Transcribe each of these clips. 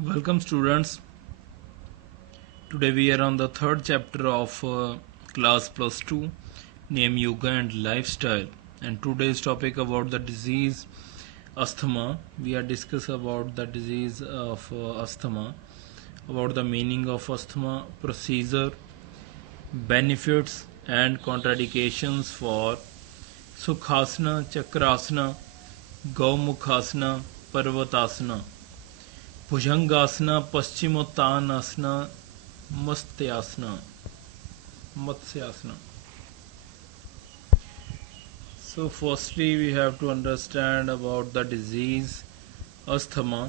Welcome, students. Today we are on the third chapter of class plus 2, name yoga and lifestyle. And today's topic about the disease asthma. We are discuss about the disease of asthma, about the meaning of asthma, procedure, benefits and contraindications for Sukhasana, Chakrasana, Gaumukhasana, Parvatasana, Bhujangasana, Paschimottanasana, Matsyasana. Matsyasana. So, firstly, we have to understand about the disease asthma.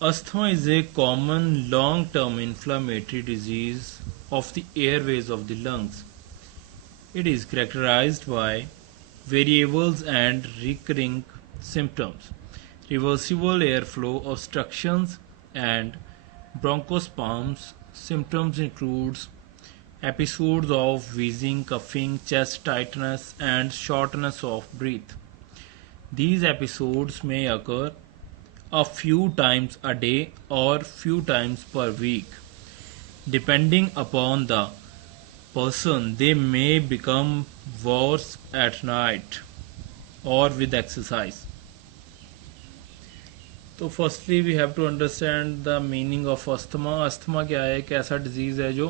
Asthma is a common long-term inflammatory disease of the airways of the lungs. It is characterized by variables and recurring symptoms, reversible airflow obstructions, and bronchospasms. Symptoms includes episodes of wheezing, coughing, chest tightness, and shortness of breath. These episodes may occur a few times a day or few times per week. Depending upon the person, they may become worse at night or with exercise. तो firstly we have to understand the meaning of asthma. Asthma क्या है? एक ऐसा disease है जो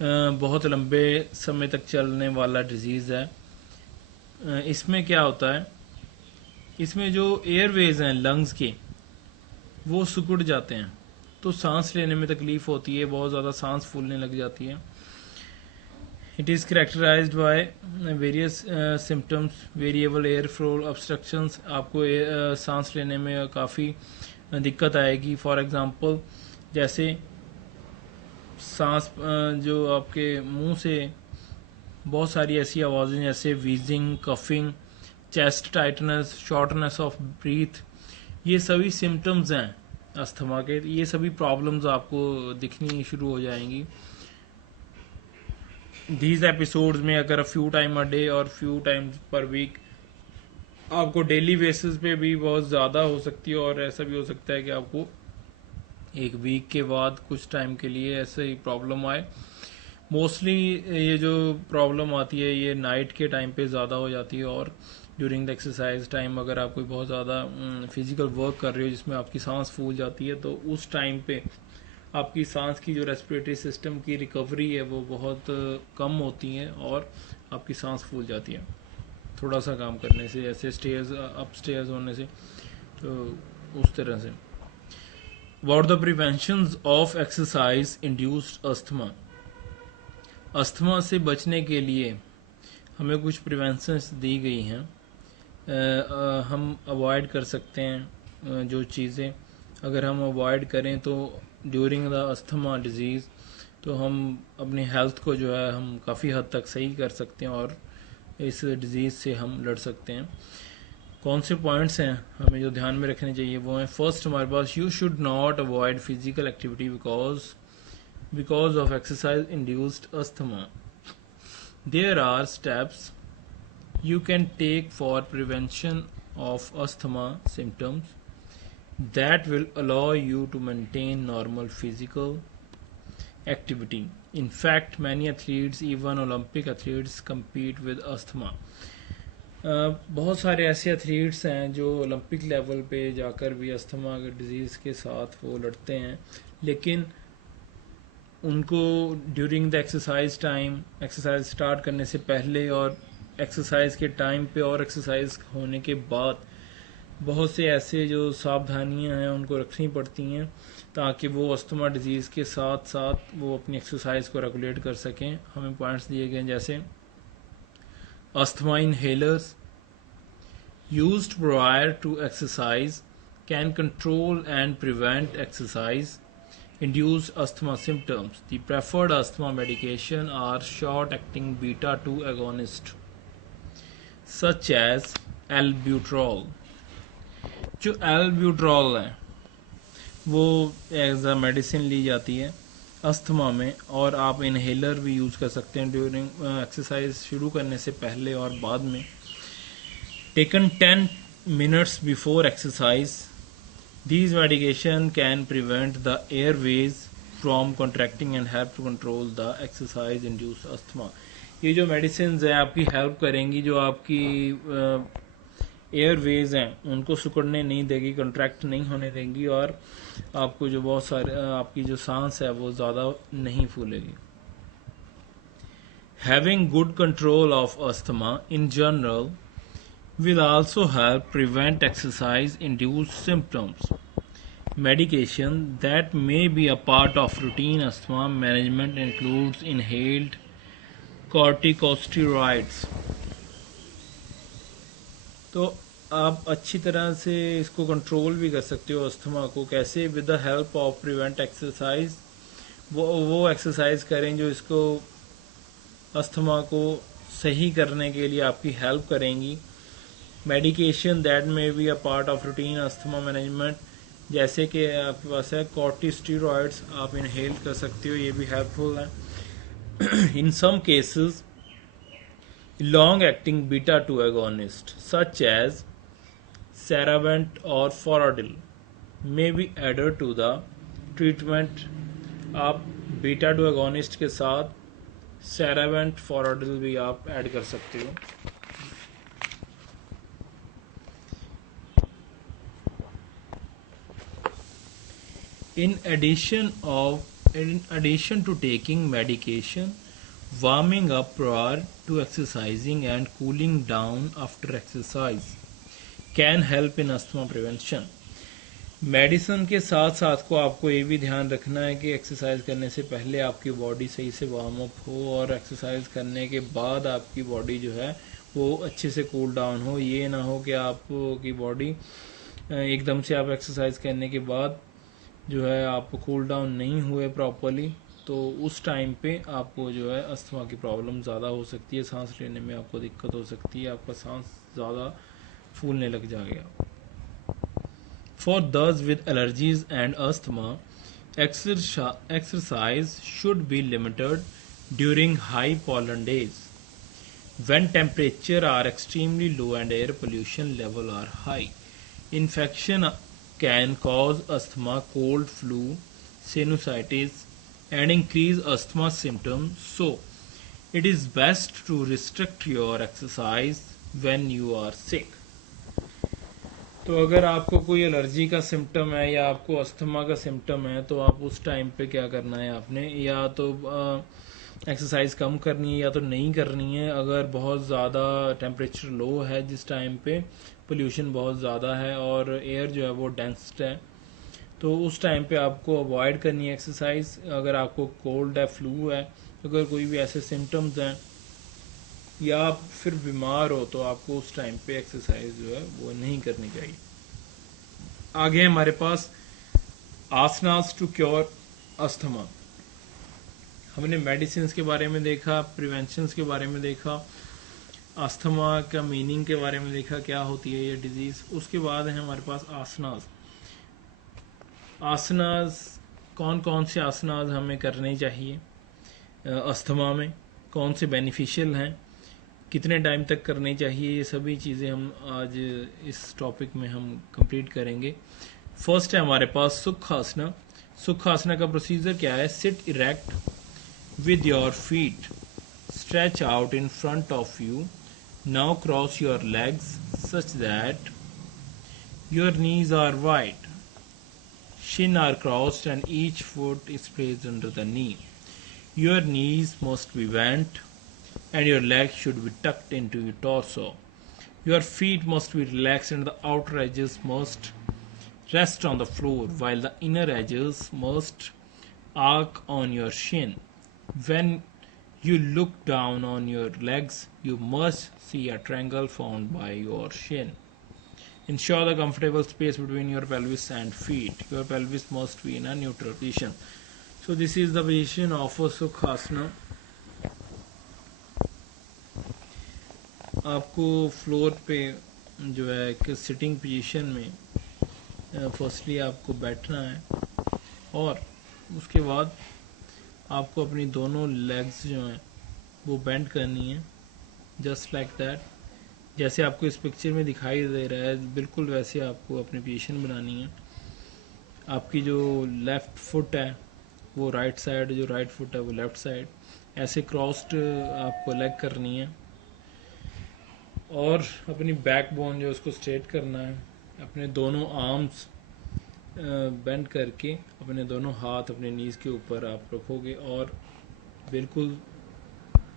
बहुत लंबे समय तक चलने वाला डिजीज़ है. इसमें क्या होता है, इसमें जो एयरवेज हैं लंग्स के वो सिकुड़ जाते हैं, तो सांस लेने में तकलीफ होती है, बहुत ज़्यादा सांस फूलने लग जाती है. It is characterised by various symptoms, variable air flow obstructions. आपको सांस लेने में काफ़ी दिक्कत आएगी. फॉर एग्जांपल, जैसे सांस जो आपके मुंह से बहुत सारी ऐसी आवाज़ें जैसे wheezing, coughing, chest tightness, shortness of breath, ये सभी सिम्टम्स हैं अस्थमा के. ये सभी प्रॉब्लम्स आपको दिखनी शुरू हो जाएंगी. These episodes में अगर फ्यू टाइम अ डे और फ्यू टाइम्स पर वीक, आपको डेली बेसिस पे भी बहुत ज़्यादा हो सकती है, और ऐसा भी हो सकता है कि आपको एक वीक के बाद कुछ टाइम के लिए ऐसे ही प्रॉब्लम आए. मोस्टली ये जो प्रॉब्लम आती है ये नाइट के टाइम पे ज़्यादा हो जाती है, और ड्यूरिंग द एक्सरसाइज टाइम अगर आप कोई बहुत ज़्यादा फिजिकल वर्क कर रहे हो जिसमें आपकी सांस फूल जाती है, तो उस टाइम पे आपकी सांस की जो रेस्पिरेटरी सिस्टम की रिकवरी है वो बहुत कम होती है और आपकी सांस फूल जाती है थोड़ा सा काम करने से, ऐसे स्टेयर्स अप स्टेयर्स होने से. तो उस तरह say about the prevention of exercise induced asthma. Asthma से बचने के लिए हमें कुछ प्रिवेंशंस दी गई हैं. हम अवॉइड कर सकते हैं जो चीज़ें अगर हम अवॉइड करें तो ड्यूरिंग द अस्थमा डिजीज़, तो हम अपनी हेल्थ को जो है हम काफ़ी हद तक सही कर सकते हैं और इस डिज़ीज़ से हम लड़ सकते हैं. कौन से पॉइंट्स हैं हमें जो ध्यान में रखने चाहिए वो हैं. फर्स्ट हमारे पास, you should not avoid physical activity because of exercise induced asthma. There are steps you can take for prevention of asthma symptoms that will allow you to maintain normal physical activity. In fact, many athletes, even Olympic athletes, compete with asthma. बहुत सारे ऐसे athletes हैं जो Olympic level पे जाकर भी asthma disease के साथ वो लड़ते हैं, लेकिन उनको during the exercise time, exercise start करने से पहले और एक्सरसाइज के टाइम पे और एक्सरसाइज होने के बाद बहुत से ऐसे जो सावधानियां हैं उनको रखनी पड़ती हैं ताकि वो अस्थमा डिजीज़ के साथ साथ वो अपनी एक्सरसाइज को रेगुलेट कर सकें. हमें पॉइंट्स दिए गए जैसे asthma inhalers used prior to exercise can control and prevent exercise induced asthma symptoms. The preferred asthma medication are short-acting beta-2 agonists such as albuterol. जो albuterol है वो एज अ मेडिसिन ली जाती है अस्थमा में, और आप इनहेलर भी use कर सकते हैं ड्यूरिंग एक्सरसाइज शुरू करने से पहले और बाद में. Taken 10 minutes before exercise These medication can prevent the airways from contracting and help to control the exercise induced asthma. ये जो मेडिसिन है आपकी हेल्प करेंगी, जो आपकी एयरवेज हैं उनको सिकुड़ने नहीं देगी, कंट्रैक्ट नहीं होने देंगी, और आपको जो बहुत सारे आपकी जो सांस है वो ज़्यादा नहीं फूलेगी. Having good control of asthma in general will also help prevent exercise-induced symptoms. Medication that may be a part of routine asthma management includes inhaled corticosteroids. तो आप अच्छी तरह से इसको कंट्रोल भी कर सकते हो अस्थमा को. कैसे? With the help of prevent exercise. वो एक्सरसाइज करें जो इसको अस्थमा को सही करने के लिए आपकी हेल्प करेंगी. Medication that may be a part of routine asthma management, जैसे कि आपके पास है कॉर्टिस्टेरॉइड्स, आप इनहेल कर सकते हो, ये भी हेल्पफुल है. In some cases long acting beta 2 agonist such as Ceravent or Foradil may be added to the treatment. आप बीटा 2 agonist के साथ Ceravent, Foradil भी आप ऐड कर सकते हो. In addition to taking medication, warming up prior to exercising and cooling down after exercise can help in asthma prevention. Medicine के साथ साथ को आपको ये भी ध्यान रखना है कि एक्सरसाइज करने से पहले आपकी बॉडी सही से वार्म अप हो, और एक्सरसाइज करने के बाद आपकी बॉडी जो है वो अच्छे से कूल डाउन हो. ये ना हो कि आपकी बॉडी एकदम से आप एक्सरसाइज करने के बाद जो है आप कूल डाउन नहीं हुए प्रॉपरली, तो उस टाइम पे आपको जो है अस्थमा की प्रॉब्लम ज़्यादा हो सकती है. सांस लेने में आपको दिक्कत हो सकती है, आपका सांस ज़्यादा फूलने लग जाएगा. For those with allergies and asthma, exercise should be limited during high pollen days when temperature are extremely low and air pollution level are high. Infection can cause asthma, cold, flu, sinusitis, and increase asthma symptoms, so it is best to restrict your exercise when you are sick. तो अगर आपको कोई allergy का symptom है या आपको asthma का symptom है, तो आप उस टाइम पे क्या करना है आपने, या तो एक्सरसाइज कम करनी है या तो नहीं करनी है. अगर बहुत ज़्यादा टेम्परेचर लो है जिस टाइम पे पोल्यूशन बहुत ज़्यादा है और एयर जो है वो डेंस्ड है, तो उस टाइम पे आपको अवॉइड करनी है एक्सरसाइज. अगर आपको कोल्ड है, फ्लू है, अगर कोई भी ऐसे सिम्टम्स हैं या आप फिर बीमार हो, तो आपको उस टाइम पे एक्सरसाइज जो है वो नहीं करनी चाहिए. आगे हमारे पास आसनास टू क्योर अस्थमा. हमने मेडिसिन के बारे में देखा, प्रिवेंशन के बारे में देखा, अस्थमा का मीनिंग के बारे में देखा, क्या होती है ये डिजीज. उसके बाद है हमारे पास आसनास. आसनास कौन कौन से आसनास हमें करने चाहिए अस्थमा में, कौन से बेनिफिशियल हैं, कितने टाइम तक करने चाहिए, ये सभी चीज़ें हम आज इस टॉपिक में हम कंप्लीट करेंगे. फर्स्ट है हमारे पास सुखासना. सुखासना का प्रोसीजर क्या है? Sit erect with your feet stretch out in front of you. Now cross your legs such that your knees are wide. Shin are crossed and each foot is placed under the knee. Your knees must be bent and your legs should be tucked into your torso. Your feet must be relaxed and the outer edges must rest on the floor while the inner edges must arc on your shin. When you look down on your legs, you must see a triangle formed by your shin. Ensure the comfortable space between your pelvis and feet. Your pelvis must be in a neutral position. So this is the position of a Sukhasana. आपको floor पे जो है कि sitting position में firstly आपको बैठना है, और उसके बाद आपको अपनी दोनों लेग्स जो हैं वो बेंड करनी है, जस्ट लाइक दैट. जैसे आपको इस पिक्चर में दिखाई दे रहा है बिल्कुल वैसे आपको अपनी पोजीशन बनानी है. आपकी जो लेफ्ट फुट है वो राइट साइड, जो राइट फुट है वो लेफ्ट साइड, ऐसे क्रॉस्ड आपको लेग करनी है। और अपनी बैक बोन जो उसको स्ट्रेट करना है, अपने दोनों आर्म्स बेंड करके अपने दोनों हाथ अपने नीज के ऊपर आप रखोगे और बिल्कुल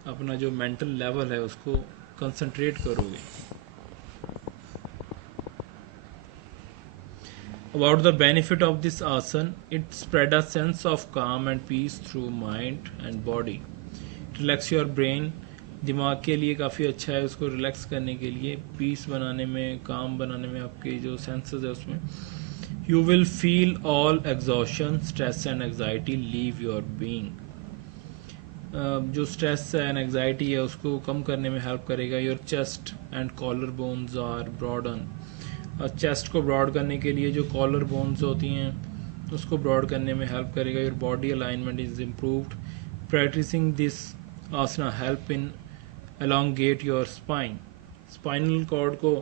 अपना जो मेंटल लेवल है उसको कंसंट्रेट करोगे। About the benefit of this asana, it spread a sense of calm and peace through mind and body. It relax your brain, दिमाग के लिए काफ़ी अच्छा है, उसको रिलैक्स करने के लिए, पीस बनाने में, काम बनाने में, आपके जो सेंसेस है उसमें। You will feel all exhaustion, stress and anxiety leave your being. जो स्ट्रेस एंड एंग्जाइटी है उसको कम करने में हेल्प करेगा। Your chest and collar bones are broaden. Chest को ब्रॉड करने के लिए जो कॉलर बोन्स होती हैं उसको ब्रॉड करने में हेल्प करेगा। Your body alignment is improved. Practising this asana help in elongate your spine. Spinal cord को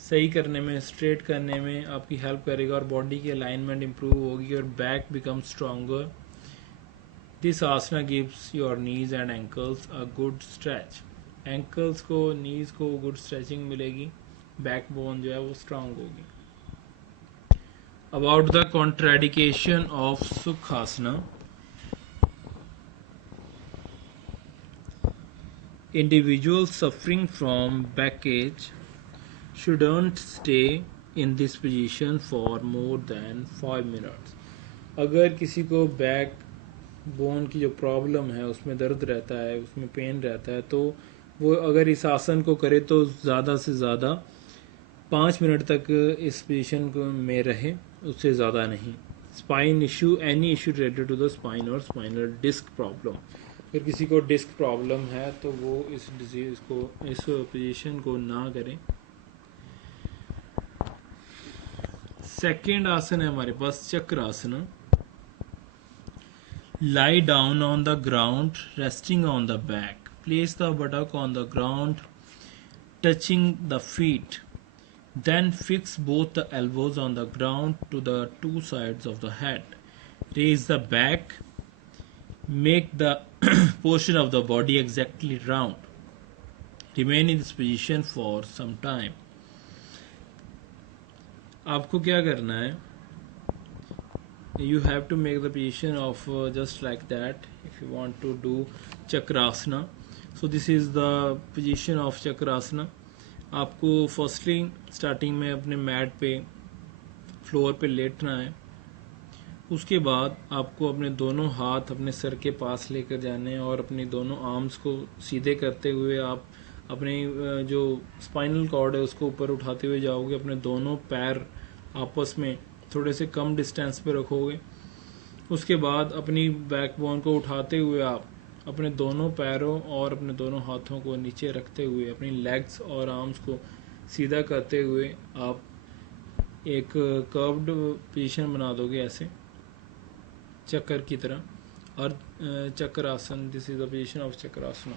सही करने में, स्ट्रेट करने में आपकी हेल्प करेगा और बॉडी की अलाइनमेंट इम्प्रूव होगी। Your back become stronger. This asana gives your knees and ankles a good stretch. Ankles को, नीज को गुड स्ट्रेचिंग मिलेगी, बैक बोन जो है वो स्ट्रांग होगी। About the contradiction of Sukhasana, individuals suffering from backache shouldn't stay in this position for more than 5 minutes. अगर किसी को बैक बोन की जो प्रॉब्लम है उसमें दर्द रहता है, उसमें पेन रहता है, तो वो अगर इस आसन को करे तो ज़्यादा से ज़्यादा 5 मिनट तक इस पोजीशन में रहे, उससे ज़्यादा नहीं। Spine issue, any issue related to the spine और स्पाइनल डिस्क प्रॉब्लम, अगर किसी को डिस्क प्रॉब्लम है तो वो इस डिजीज को, इस पोजीशन को ना करें। सेकेंड आसन है हमारे पास चक्र आसन। lie down on the ground resting on the back, place the buttock on the ground touching the feet, then fix both the elbows on the ground to the two sides of the head, raise the back, make the portion of the body exactly round, remain in this position for some time. आपको क्या करना है, you have to make the position of just like that if you want to do chakrasana. So this is the position of chakrasana. आपको firstly starting में अपने mat पे, floor पे लेटना है। उसके बाद आपको अपने दोनों हाथ अपने सर के पास लेकर जाने हैं और अपनी दोनों आर्म्स को सीधे करते हुए आप अपने जो स्पाइनल कॉर्ड है उसको ऊपर उठाते हुए जाओगे। अपने दोनों पैर आपस में थोड़े से कम डिस्टेंस पे रखोगे। उसके बाद अपनी बैकबोन को उठाते हुए आप अपने दोनों पैरों और अपने दोनों हाथों को नीचे रखते हुए अपनी लेग्स और आर्म्स को सीधा करते हुए आप एक कर्व्ड पोजीशन बना दोगे ऐसे चक्कर की तरह। और Chakrasana, this is the position of Chakrasana.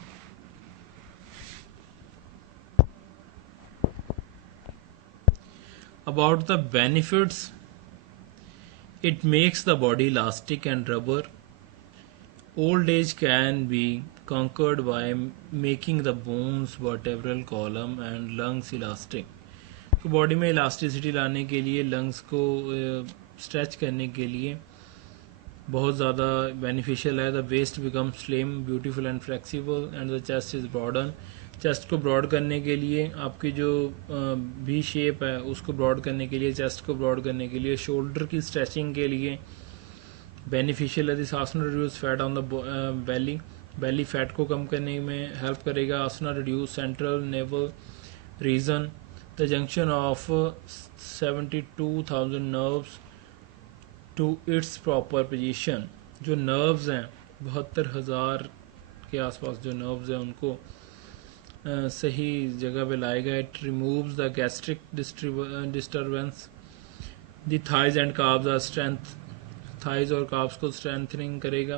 About the benefits, it makes the body elastic and rubber. Old age can be conquered by making the bones, vertebral column and lungs elastic. तो body में elasticity लाने के लिए, lungs को stretch करने के लिए बहुत ज़्यादा बेनिफिशियल है। The waist become slim, beautiful and flexible and the chest is broaden. Chest को ब्रॉड करने के लिए, आपकी जो भी शेप है उसको ब्रॉड करने के लिए, चेस्ट को ब्रॉड करने के लिए, शोल्डर की स्ट्रेचिंग के लिए बेनिफिशियल है। This asana reduce fat on the belly, belly fat को कम करने में हेल्प करेगा। Asana reduce central navel region, the junction of 72,000 nerves to its proper position. जो नर्व्स हैं 72,000 के आसपास जो नर्व्स हैं उनको सही जगह पे लाएगा। It removes the gastric disturbance. The thighs and calves are strength, thighs और काब्स को स्ट्रेंथनिंग करेगा।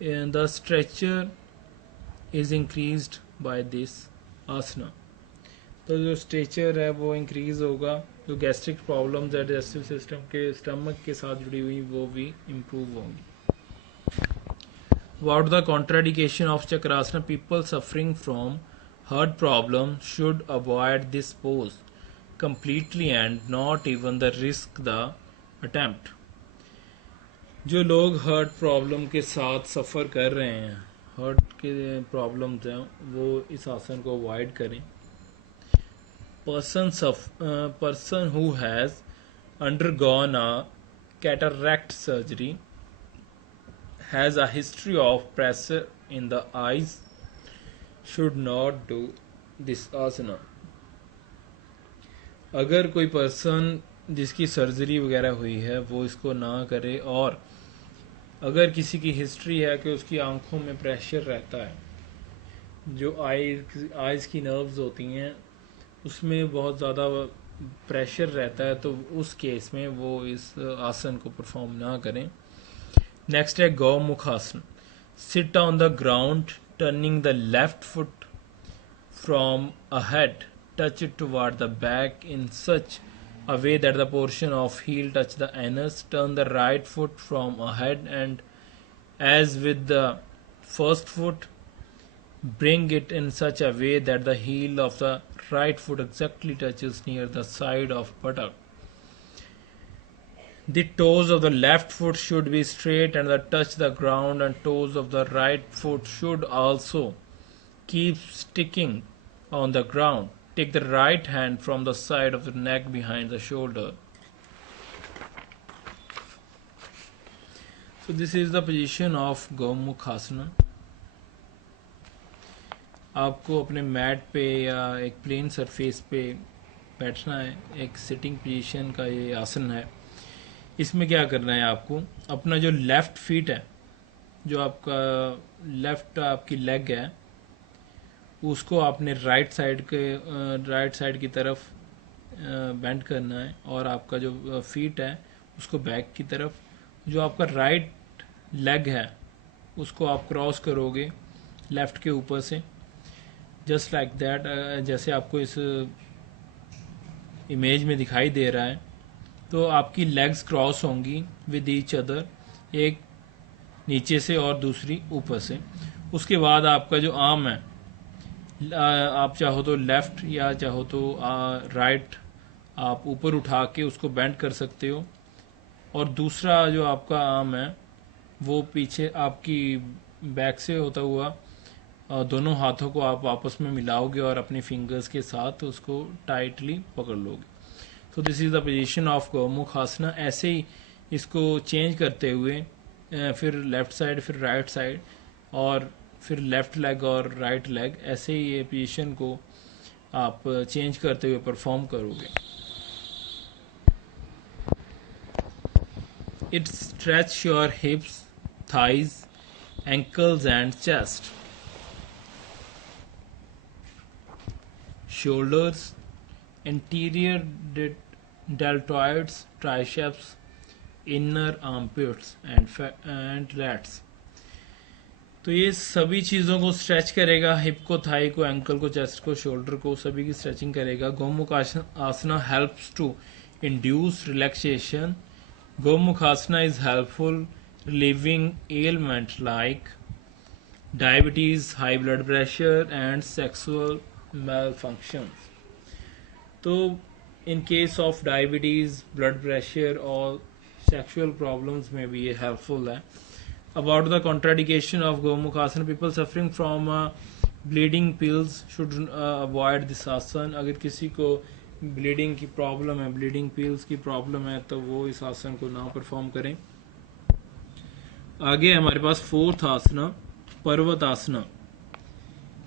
The stretcher is increased by this asana. तो जो स्ट्रेचर है वो इंक्रीज होगा, जो गैस्ट्रिक प्रॉब्लम्स है डाइजेस्टिव सिस्टम के स्टमक के साथ जुड़ी हुई वो भी इम्प्रूव होंगी. About the contraindication of Chakrasana, people suffering from heart problems should avoid this pose completely and not even the risk the attempt. जो लोग हार्ट प्रॉब्लम के साथ सफ़र कर रहे हैं, हार्ट के प्रॉब्लम्स हैं, वो इस आसन को अवॉइड करें. Person who has undergone a cataract surgery, has a history of pressure in the eyes, should not do this asana. अगर कोई पर्सन जिसकी सर्जरी वगैरह हुई है वो इसको ना करे, और अगर किसी की हिस्ट्री है कि उसकी आंखों में प्रेशर रहता है, जो आइज़ की नर्व्स होती हैं उसमें बहुत ज़्यादा प्रेशर रहता है, तो उस केस में वो इस आसन को परफॉर्म ना करें. नेक्स्ट है Gomukhasana. Sit on the ground turning the left foot from ahead, touch it toward the back in such a way that the portion of heel touch the anus. Turn the right foot from ahead, and as with the first foot, bring it in such a way that the heel of the right foot exactly touches near the side of buttock. The toes of the left foot should be straight and touch the ground, and toes of the right foot should also keep sticking on the ground. Take the right hand from the side of the neck behind the shoulder. So this is the position of Gomukhasana. आपको अपने mat पे या एक plane surface पे बैठना है. एक sitting position का ये आसन है. इसमें क्या करना है, आपको अपना जो लेफ्ट फीट है, जो आपका लेफ्ट आपकी लेग है, उसको आपने राइट साइड की तरफ बेंड करना है, और आपका जो फीट है उसको बैक की तरफ. जो आपका राइट लेग है उसको आप क्रॉस करोगे लेफ्ट के ऊपर से, जस्ट लाइक दैट, जैसे आपको इस इमेज में दिखाई दे रहा है. तो आपकी लेग्स क्रॉस होंगी विद ईच अदर, एक नीचे से और दूसरी ऊपर से. उसके बाद आपका जो आर्म है, आप चाहो तो लेफ्ट या चाहो तो राइट आप ऊपर उठा के उसको बेंड कर सकते हो, और दूसरा जो आपका आर्म है वो पीछे आपकी बैक से होता हुआ दोनों हाथों को आप आपस में मिलाओगे और अपनी फिंगर्स के साथ उसको टाइटली पकड़ लोगे. So this is the position of Gomukhasana. ऐसे ही इसको चेंज करते हुए फिर लेफ्ट साइड, फिर राइट साइड, और फिर लेफ्ट लेग और राइट लेग, ऐसे ही ये पोजीशन को आप चेंज करते हुए परफॉर्म करोगे. It stretch your hips, thighs, ankles and chest, shoulders, interior deltoids, triceps, inner armpits and lats. तो ये सभी चीज़ों को स्ट्रेच करेगा, हिप को, थाई को, एंकल को, चेस्ट को, शोल्डर को, सभी की स्ट्रेचिंग करेगा. Gomukh asana helps to induce relaxation. Gomukh asana is helpful relieving element like diabetes, high blood pressure and sexual malfunctions. तो in case of diabetes, blood pressure or sexual problems में भी ये helpful है. About the contraindication of Gomukhasana, people suffering from bleeding pills should avoid this आसन. अगर किसी को bleeding की प्रॉब्लम है, ब्लीडिंग पिल्स की प्रॉब्लम है, तो वो इस आसन को ना परफॉर्म करें. आगे हमारे पास फोर्थ आसना, पर्वत आसना.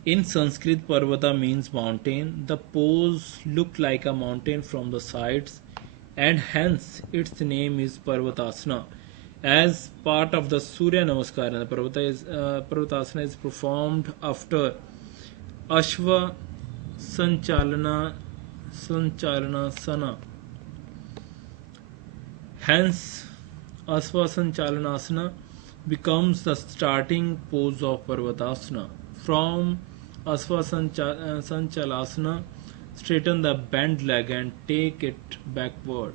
In Sanskrit, Parvata means mountain. The pose looked like a mountain from the sides, and hence its name is Parvatasana. As part of the Surya Namaskara, Parvatasana is performed after Ashva Sanchalanasana. Hence, Ashva Sanchalanasana becomes the starting pose of Parvatasana. From Asva Sanchalasana, Straighten the bent leg and take it backward.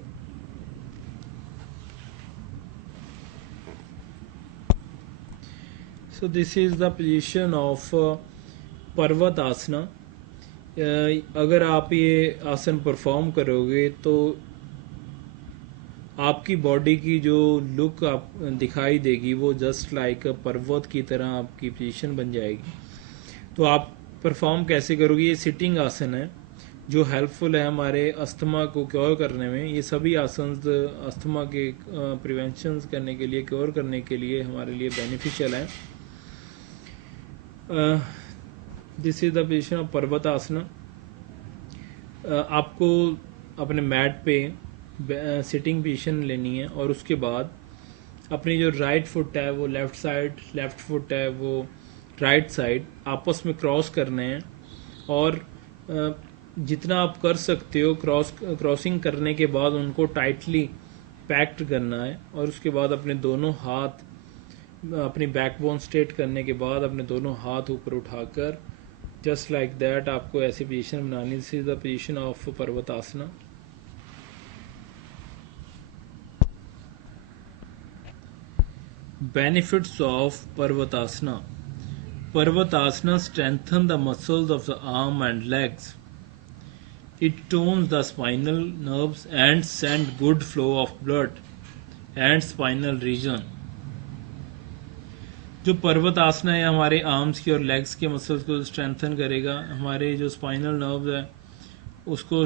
So this is the position of पर्वत आसना. अगर आप ये आसन perform करोगे तो आपकी body की जो लुक आप दिखाई देगी वो जस्ट लाइक पर्वत की तरह आपकी पोजीशन बन जाएगी. तो आप परफॉर्म कैसे करोगे? ये सिटिंग आसन है जो हेल्पफुल है हमारे अस्थमा को क्योर करने में. ये सभी आसन अस्थमा के प्रिवेंशन करने के लिए, क्योर करने के लिए हमारे लिए बेनिफिशियल है. This is the position of पर्वत आसना. आपको अपने मैट पे सिटिंग पोजीशन लेनी है और उसके बाद अपनी जो राइट फुट है वो लेफ्ट साइड, लेफ्ट फुट है वो राइट साइड आपस में क्रॉस करने हैं. और जितना आप कर सकते हो क्रॉसिंग करने के बाद उनको टाइटली पैक्ड करना है. और उसके बाद अपने दोनों हाथ, अपनी बैकबोन स्ट्रेट करने के बाद अपने दोनों हाथ ऊपर उठाकर जस्ट लाइक दैट आपको ऐसी पोजीशन बनानी. This is the position of पर्वत आसना. Benefits of Parvatasana. Parvatasana strengthens the muscles of the arm and legs. It tones the spinal nerves and sends good flow of blood and spinal region. जो पर्वत आसना है हमारे arms की और legs के muscles को strengthen करेगा. हमारे जो स्पाइनल नर्व्स है उसको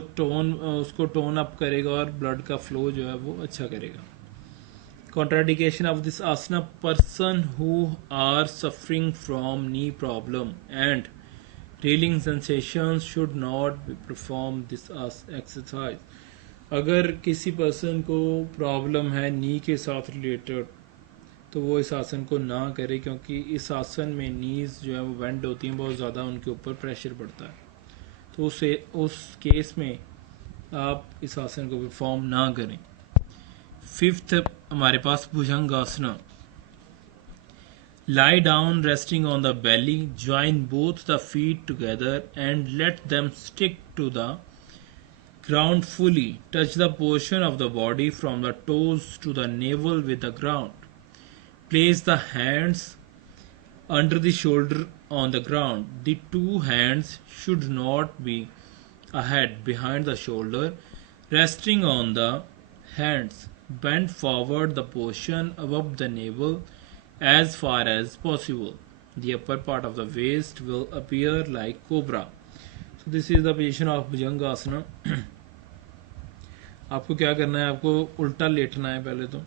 टोन अप करेगा और ब्लड का फ्लो जो है वो अच्छा करेगा. Contraindication of this asana: person who are suffering from knee problem and reeling sensations should not perform this exercise. अगर किसी पर्सन को प्रॉब्लम है नी के साथ रिलेटेड तो वो इस आसन को ना करे, क्योंकि इस आसन में नीज जो है वो बेंड होती हैं, बहुत ज़्यादा उनके ऊपर प्रेशर पड़ता है. तो उस केस में आप इस आसन को परफॉर्म ना करें. फिफ्थ हमारे पास Bhujangasana. Lie down resting on the belly, join both the feet together and let them stick to the ground fully. Touch the portion of the body from the toes to the navel with the ground. Place the hands under the shoulder on the ground. The two hands should not be ahead behind the shoulder. Resting on the hands, bend forward the portion above the navel as far as possible. The upper part of the waist will appear like cobra. So this is the position of Bhujangasana. आपको क्या करना है? आपको उल्टा लेटना है. पहले तो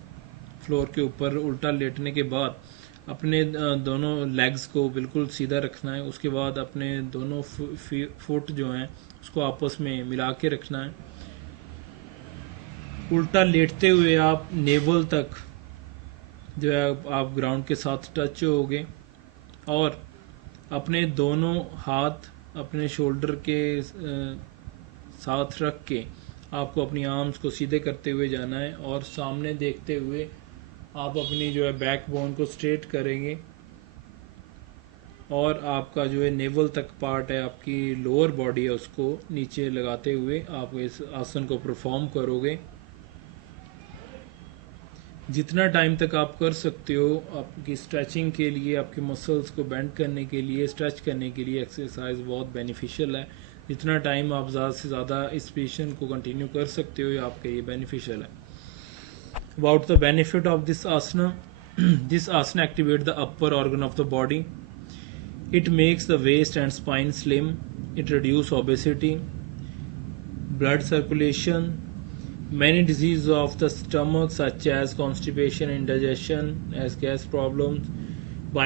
फ्लोर के ऊपर उल्टा लेटने के बाद अपने दोनों लेग्स को बिल्कुल सीधा रखना है. उसके बाद अपने दोनों फुट जो हैं उसको आपस में मिला के रखना है. उल्टा लेटते हुए आप नेवल तक जो है आप ग्राउंड के साथ टच होगे और अपने दोनों हाथ अपने शोल्डर के साथ रख के आपको अपनी आर्म्स को सीधे करते हुए जाना है और सामने देखते हुए आप अपनी जो है बैक बोन को स्ट्रेट करेंगे और आपका जो है नेवल तक पार्ट है, आपकी लोअर बॉडी है, उसको नीचे लगाते हुए आप इस आसन को परफॉर्म करोगे. जितना टाइम तक आप कर सकते हो आपकी स्ट्रेचिंग के लिए, आपके मसल्स को बेंड करने के लिए, स्ट्रेच करने के लिए एक्सरसाइज बहुत बेनिफिशियल है. जितना टाइम आप ज़्यादा से ज़्यादा इस पोजीशन को कंटिन्यू कर सकते हो ये आपके लिए बेनिफिशियल है. About the benefit of this asana. This asana activate the upper organ of the body. It makes the waist and spine slim. It reduce obesity, blood circulation. Many diseases of the stomach such as constipation, indigestion, as gas problems. By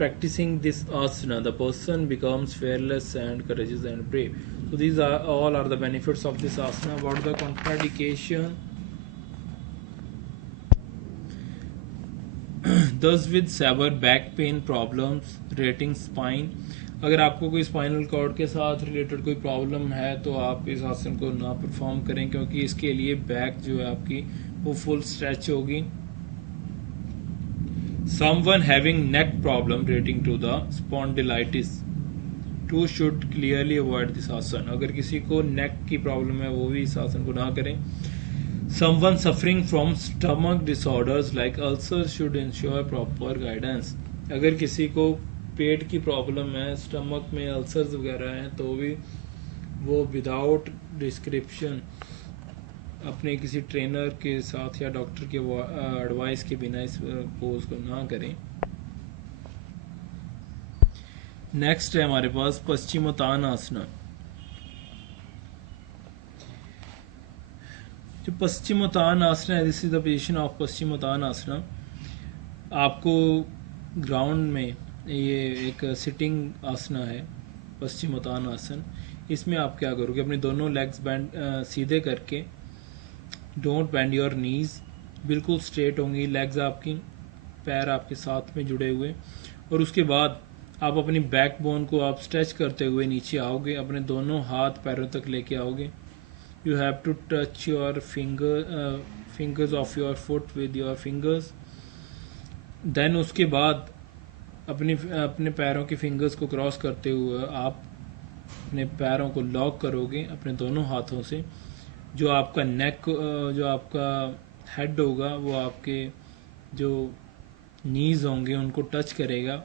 practicing this asana, the person becomes fearless and courageous and brave. So these are all are the benefits of this asana. About the contraindication, those with severe back pain problems, rating spine. अगर आपको कोई spinal cord के साथ related कोई problem है तो आप इस आसन को ना परफॉर्म करें, क्योंकि इसके लिए बैक जो है आपकी वो फुल स्ट्रेच होगी. Someone having neck problem rating to the spondylitis, to should clearly avoid this asana. अगर किसी को नेक की प्रॉब्लम है वो भी इस आसन को ना करें। Someone suffering from stomach disorders like ulcer should ensure proper guidance. अगर किसी को पेट की प्रॉब्लम है, स्टमक में अल्सर्स वगैरह हैं, तो भी वो विदाउट डिस्क्रिप्शन अपने किसी ट्रेनर के साथ या डॉक्टर के एडवाइस के बिना इस पोज को ना करें। नेक्स्ट है हमारे पास पश्चिमोत्तानासना। जो पश्चिमोत्तानासना है, this is the position of Paschimottanasana. आपको ग्राउंड में ये एक सिटिंग आसना है पश्चिमोत्तानासन। इसमें आप क्या करोगे, अपने दोनों लेग्स बैंड सीधे करके, डोंट बैंड योर नीज, बिल्कुल स्ट्रेट होंगी लेग्स आपकी, पैर आपके साथ में जुड़े हुए। और उसके बाद आप अपनी बैक बोन को आप स्ट्रेच करते हुए नीचे आओगे, अपने दोनों हाथ पैरों तक लेके आओगे। You have to touch your fingers of your foot with your fingers. Then उसके बाद अपने पैरों के फिंगर्स को क्रॉस करते हुए आप अपने पैरों को लॉक करोगे अपने दोनों हाथों से। जो आपका नेक, जो आपका हेड होगा वो आपके जो नीज होंगे उनको टच करेगा।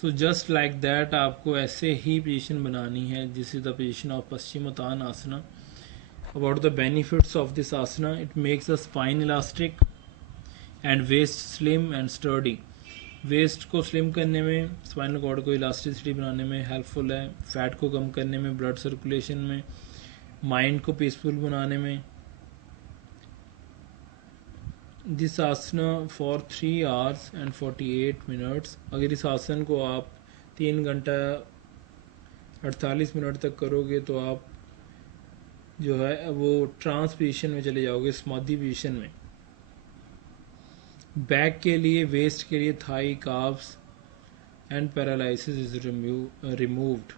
सो जस्ट लाइक दैट आपको ऐसे ही पोजीशन बनानी है। This is the position of Paschimottanasana. About the benefits of this asana, it makes the spine elastic and waist slim and sturdy. Waist को स्लिम करने में, स्पाइनल कॉर्ड को इलास्टिसिटी बनाने में हेल्पफुल है, फैट को कम करने में, ब्लड सर्कुलेशन में, माइंड को पीसफुल बनाने में। This asana for 3 hours and 48 minutes। अगर इस आसन को आप 3 घंटा 48 मिनट तक करोगे तो आप जो है वो ट्रांस पोजीशन में चले जाओगे, समाधि पोजीशन में। बैक के लिए, वेस्ट के लिए thigh, calves and paralysis is removed.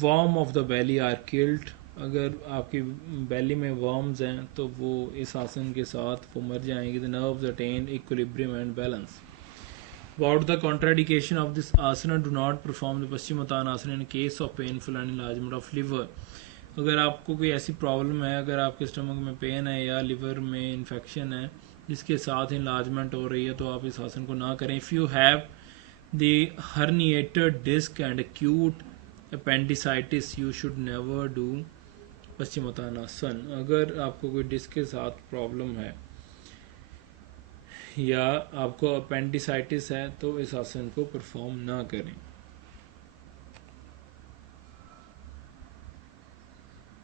Worm of the belly are killed. अगर आपकी बेली में वर्म्स हैं तो वो इस आसन के साथ वो मर जाएंगे। The nerves attain equilibrium and balance. About the contradiction of this asana, do not perform the Paschimottanasana in case of painful and enlargement of liver. अगर आपको कोई ऐसी प्रॉब्लम है, अगर आपके स्टमक में पेन है या लिवर में इन्फेक्शन है जिसके साथ इनलार्जमेंट हो रही है, तो आप इस आसन को ना करें। If you have the herniated disc and acute appendicitis, you should never do Paschimottanasana. अगर आपको कोई डिस्क के साथ प्रॉब्लम है या आपको अपेंडिसाइटिस है तो इस आसन को परफॉर्म ना करें।